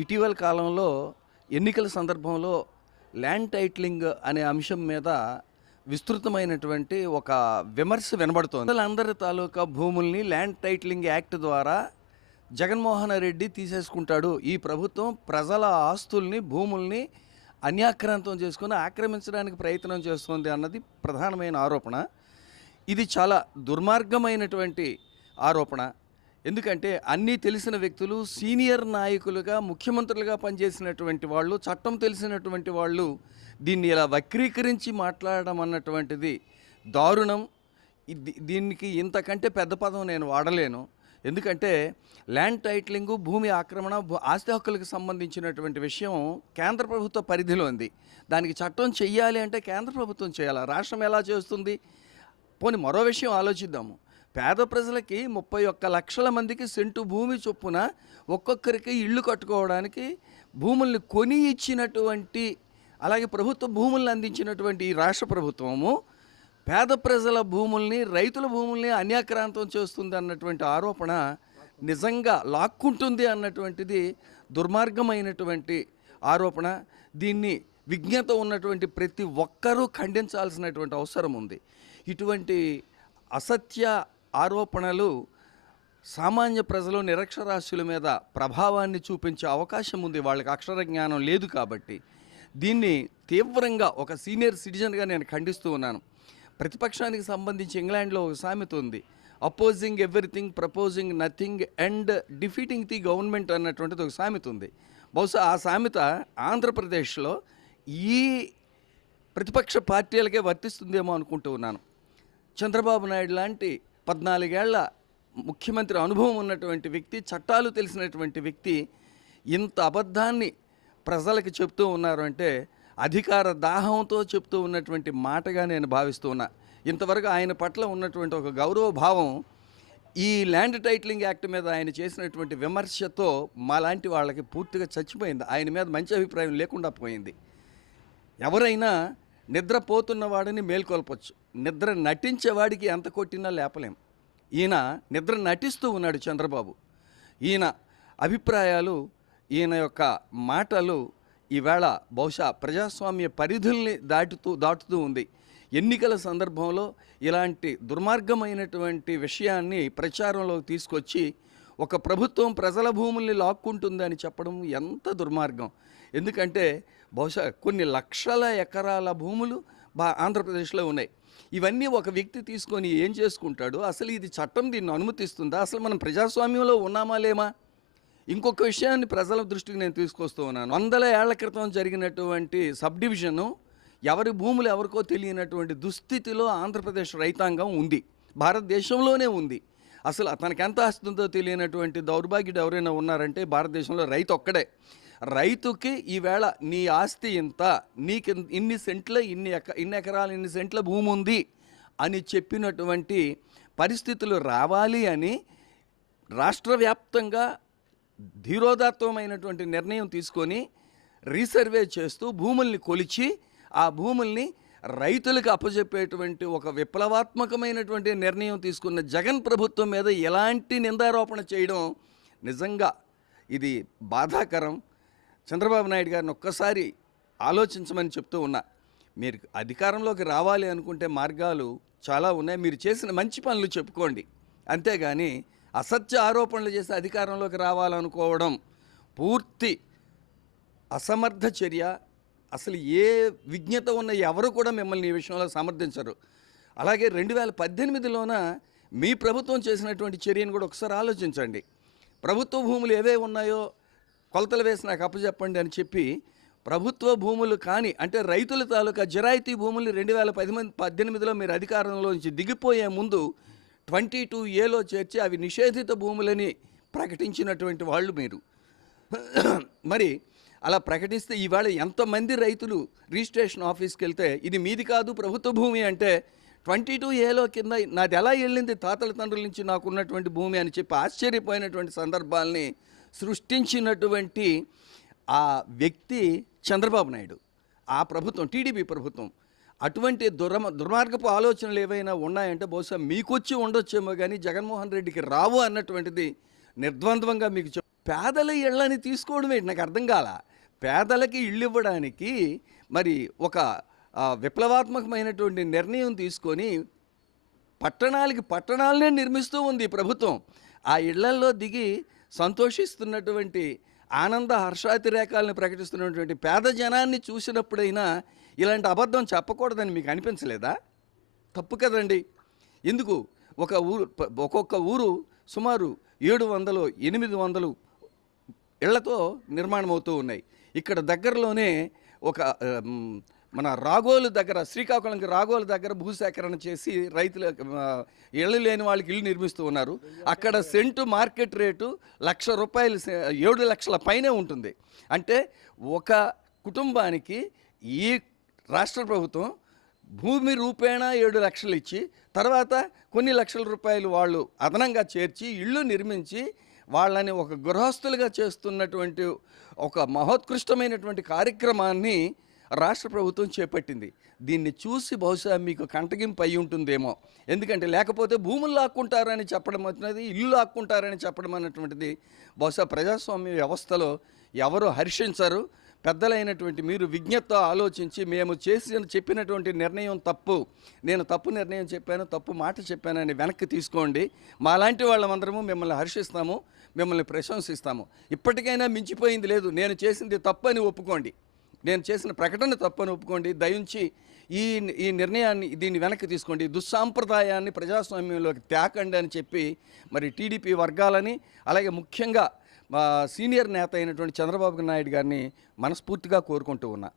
ఇటీవల కాలంలో ఎన్నికల సందర్భంలో ల్యాండ్ టైటిలింగ్ అనే అంశం మీద విస్తృతమైనటువంటి ఒక విమర్శ వినబడుతోంది. అందరి తాలూకా భూముల్ని ల్యాండ్ టైటిలింగ్ యాక్ట్ ద్వారా జగన్మోహన్ రెడ్డి తీసేసుకుంటాడు. ఈ ప్రభుత్వం ప్రజల ఆస్తుల్ని, భూముల్ని అన్యాక్రాంతం చేసుకుని ఆక్రమించడానికి ప్రయత్నం చేస్తుంది అన్నది ప్రధానమైన ఆరోపణ. ఇది చాలా దుర్మార్గమైనటువంటి ఆరోపణ. ఎందుకంటే అన్నీ తెలిసిన వ్యక్తులు, సీనియర్ నాయకులుగా, ముఖ్యమంత్రులుగా పనిచేసినటువంటి వాళ్ళు, చట్టం తెలిసినటువంటి వాళ్ళు దీన్ని ఇలా వక్రీకరించి మాట్లాడడం అన్నటువంటిది దారుణం. దీనికి ఇంతకంటే పెద్ద పదం నేను వాడలేను. ఎందుకంటే ల్యాండ్ టైటిలింగు, భూమి ఆక్రమణ, ఆస్తి హక్కులకు సంబంధించినటువంటి విషయం కేంద్ర ప్రభుత్వ పరిధిలో ఉంది. దానికి చట్టం చెయ్యాలి అంటే కేంద్ర ప్రభుత్వం చేయాలి. రాష్ట్రం ఎలా చేస్తుంది? పోనీ మరో విషయం ఆలోచిద్దాము. పేద ప్రజలకి 31 లక్షల మందికి సెంటు భూమి చొప్పున ఒక్కొక్కరికి ఇళ్ళు కట్టుకోవడానికి భూముల్ని కొని ఇచ్చినటువంటి, అలాగే ప్రభుత్వ భూముల్ని అందించినటువంటి ఈ రాష్ట్ర ప్రభుత్వము పేద ప్రజల భూముల్ని, రైతుల భూముల్ని అన్యాక్రాంతం చేస్తుంది అన్నటువంటి ఆరోపణ నిజంగా లాక్కుంటుంది అన్నటువంటిది దుర్మార్గమైనటువంటి ఆరోపణ. దీన్ని విజ్ఞత ఉన్నటువంటి ప్రతి ఒక్కరూ ఖండించాల్సినటువంటి అవసరం ఉంది. ఇటువంటి అసత్య ఆరోపణలు సామాన్య ప్రజలు, నిరక్షరాస్యుల మీద ప్రభావాన్ని చూపించే అవకాశం ఉంది. వాళ్ళకి అక్షర జ్ఞానం లేదు కాబట్టి దీన్ని తీవ్రంగా ఒక సీనియర్ సిటిజన్గా నేను ఖండిస్తూ ఉన్నాను. ప్రతిపక్షానికి సంబంధించి ఇంగ్లాండ్లో ఒక సామెత ఉంది, opposing everything, proposing nothing and defeating the government అన్నటువంటిది ఒక సామెత ఉంది. బహుశా ఆ సామెత ఆంధ్రప్రదేశ్లో ఈ ప్రతిపక్ష పార్టీలకే వర్తిస్తుందేమో అనుకుంటూ ఉన్నాను. చంద్రబాబు నాయుడు లాంటి 14 ఏళ్ల ముఖ్యమంత్రి అనుభవం ఉన్నటువంటి వ్యక్తి, చట్టాలు తెలిసినటువంటి వ్యక్తి ఇంత అబద్ధాన్ని ప్రజలకు చెప్తూ ఉన్నారు అంటే అధికార దాహంతో చెప్తూ ఉన్నటువంటి మాటగా నేను భావిస్తూ ఉన్నా. ఇంతవరకు ఆయన పట్ల ఉన్నటువంటి ఒక గౌరవ భావం ఈ ల్యాండ్ టైటిలింగ్ యాక్ట్ మీద ఆయన చేసినటువంటి విమర్శతో మాలాంటి వాళ్ళకి పూర్తిగా చచ్చిపోయింది. ఆయన మీద మంచి అభిప్రాయం లేకుండా పోయింది. ఎవరైనా నిద్రపోతున్న వాడిని మేల్కొల్పొచ్చు, నిద్ర నటించేవాడికి ఎంత కొట్టినా లేపలేం. ఈయన నిద్ర నటిస్తూ ఉన్నాడు చంద్రబాబు. ఈయన అభిప్రాయాలు, ఈయన యొక్క మాటలు ఈవేళ బహుశా ప్రజాస్వామ్య పరిధుల్ని దాటుతూ ఉంది. ఎన్నికల సందర్భంలో ఇలాంటి దుర్మార్గమైనటువంటి విషయాన్ని ప్రచారంలోకి తీసుకొచ్చి ఒక ప్రభుత్వం ప్రజల భూముల్ని లాక్కుంటుందని చెప్పడం ఎంత దుర్మార్గం. ఎందుకంటే బహుశా కొన్ని లక్షల ఎకరాల భూములు ఆంధ్రప్రదేశ్లో ఉన్నాయి. ఇవన్నీ ఒక వ్యక్తి తీసుకొని ఏం చేసుకుంటాడు? అసలు ఇది చట్టం దీన్ని అనుమతిస్తుందా? అసలు మనం ప్రజాస్వామ్యంలో ఉన్నామా లేమా? ఇంకొక విషయాన్ని ప్రజల దృష్టికి నేను తీసుకొస్తూ ఉన్నాను. 100 ఏళ్ల క్రితం జరిగినటువంటి సబ్ డివిజను, ఎవరి భూములు ఎవరికో తెలియనటువంటి దుస్థితిలో ఆంధ్రప్రదేశ్ రైతాంగం ఉంది, భారతదేశంలోనే ఉంది. అసలు తనకు ఎంత ఆస్తుందో తెలియనటువంటి దౌర్భాగ్యుడు ఎవరైనా ఉన్నారంటే భారతదేశంలో రైతు ఒక్కడే. రైతుకి ఈవేళ నీ ఆస్తి ఇంత, నీకు ఇన్ని సెంట్ల, ఇన్ని ఎకరాలు, ఇన్ని సెంట్ల భూమి ఉంది అని చెప్పినటువంటి పరిస్థితులు రావాలి అని రాష్ట్ర వ్యాప్తంగా ధీరోదాత్తమైనటువంటి నిర్ణయం తీసుకొని రీసర్వే చేస్తూ భూముల్ని కొలిచి ఆ భూముల్ని రైతులకు అప్పచెప్పేటువంటి ఒక విప్లవాత్మకమైనటువంటి నిర్ణయం తీసుకున్న జగన్ ప్రభుత్వం మీద ఎలాంటి నిందారోపణ చేయడం నిజంగా ఇది బాధాకరం. చంద్రబాబు నాయుడు గారిని ఒక్కసారి ఆలోచించమని చెప్తూ ఉన్నా. మీరు అధికారంలోకి రావాలి అనుకుంటే మార్గాలు చాలా ఉన్నాయి. మీరు చేసిన మంచి పనులు చెప్పుకోండి, అంతేగాని అసత్య ఆరోపణలు చేసి అధికారంలోకి రావాలనుకోవడం పూర్తి అసమర్థ చర్య. అసలు ఏ విజ్ఞత ఉన్న ఎవరు కూడా మిమ్మల్ని ఈ విషయంలో సమర్థించరు. అలాగే 2018లోన మీ ప్రభుత్వం చేసినటువంటి చర్యను కూడా ఒకసారి ఆలోచించండి. ప్రభుత్వ భూములు ఏవే ఉన్నాయో కొలతలు వేసి నాకు అప్పచెప్పండి అని చెప్పి ప్రభుత్వ భూములు కానీ, అంటే రైతుల తాలూకా జిరాయితీ భూములు 2018లో మీరు అధికారంలో నుంచి దిగిపోయే ముందు 22A చేర్చి అవి నిషేధిత భూములని ప్రకటించినటువంటి వాళ్ళు మీరు. మరి అలా ప్రకటిస్తే ఈవేళ ఎంతమంది రైతులు రిజిస్ట్రేషన్ ఆఫీస్కి వెళ్తే ఇది మీది కాదు ప్రభుత్వ భూమి అంటే 22A కింద నాది ఎలా వెళ్ళింది తాతల తండ్రుల నుంచి నాకున్నటువంటి భూమి అని చెప్పి ఆశ్చర్యపోయినటువంటి సందర్భాల్ని సృష్టించినటువంటి ఆ వ్యక్తి చంద్రబాబు నాయుడు, ఆ ప్రభుత్వం, టీడీపీ ప్రభుత్వం. అటువంటి దుర్మార్గపు ఆలోచనలు ఏవైనా ఉన్నాయంటే బహుశా మీకొచ్చి ఉండొచ్చేమో కానీ జగన్మోహన్ రెడ్డికి రావు అన్నటువంటిది నిర్ద్వంద్వంగా మీకు పేదల ఇళ్ళని తీసుకోవడం ఏంటి నాకు అర్థం కాల. పేదలకి ఇళ్ళు ఇవ్వడానికి మరి ఒక విప్లవాత్మకమైనటువంటి నిర్ణయం తీసుకొని పట్టణాలనే నిర్మిస్తూ ఉంది ఈ ప్రభుత్వం. ఆ ఇళ్లల్లో దిగి సంతోషిస్తున్నటువంటి ఆనంద హర్షాతిరేకాలను ప్రకటిస్తున్నటువంటి పేద జనాన్ని చూసినప్పుడైనా ఇలాంటి అబద్ధం చెప్పకూడదని మీకు అనిపించలేదా? తప్పు కదండి. ఎందుకు ఒక్కొక్క ఊరు సుమారు 700 800 ఇళ్లతో నిర్మాణం అవుతూ ఉన్నాయి. ఇక్కడ దగ్గరలోనే ఒక మన రాగోలు దగ్గర, శ్రీకాకుళంకి రాగోలు దగ్గర భూసేకరణ చేసి రైతుల ఇళ్ళు లేని వాళ్ళకి ఇల్లు నిర్మిస్తూ ఉన్నారు. అక్కడ సెంటు మార్కెట్ రేటు ₹1,00,000 7 లక్షల పైనే ఉంటుంది. అంటే ఒక కుటుంబానికి ఈ రాష్ట్ర ప్రభుత్వం భూమి రూపేణా 7 లక్షలు ఇచ్చి తర్వాత కొన్ని లక్షల రూపాయలు వాళ్ళు అదనంగా చేర్చి ఇళ్ళు నిర్మించి వాళ్ళని ఒక గృహస్థులుగా చేస్తున్నటువంటి ఒక మహోత్కృష్టమైనటువంటి కార్యక్రమాన్ని రాష్ట్ర ప్రభుత్వం చేపట్టింది. దీన్ని చూసి బహుశా మీకు కంటగింపు అయి ఉంటుందేమో. ఎందుకంటే లేకపోతే భూములు లాక్కుంటారని చెప్పడం అనేది, ఇల్లు లాక్కుంటారని చెప్పడం అన్నటువంటిది బహుశా ప్రజాస్వామ్య వ్యవస్థలో ఎవరు హర్షించరు. పెద్దలైనటువంటి మీరు విజ్ఞతతో ఆలోచించి మేము చెప్పినటువంటి నిర్ణయం తప్పు, నేను తప్పు నిర్ణయం చెప్పాను, తప్పు మాట చెప్పానని వెనక్కి తీసుకోండి. మాలాంటి వాళ్ళమందరము మిమ్మల్ని హర్షిస్తాము, మిమ్మల్ని ప్రశంసిస్తాము. ఇప్పటికైనా మించిపోయింది లేదు. నేను చేసింది తప్పు అని ఒప్పుకోండి, నేను చేసిన ప్రకటన తప్పని ఒప్పుకోండి. దయించి ఈ నిర్ణయాన్ని దీన్ని వెనక్కి తీసుకోండి, దుస్సాంప్రదాయాన్ని ప్రజాస్వామ్యంలోకి తేకండి అని చెప్పి మరి టీడీపీ వర్గాలని, అలాగే ముఖ్యంగా మా సీనియర్ నేత అయినటువంటి చంద్రబాబు నాయుడు గారిని మనస్ఫూర్తిగా కోరుకుంటూ ఉన్నా.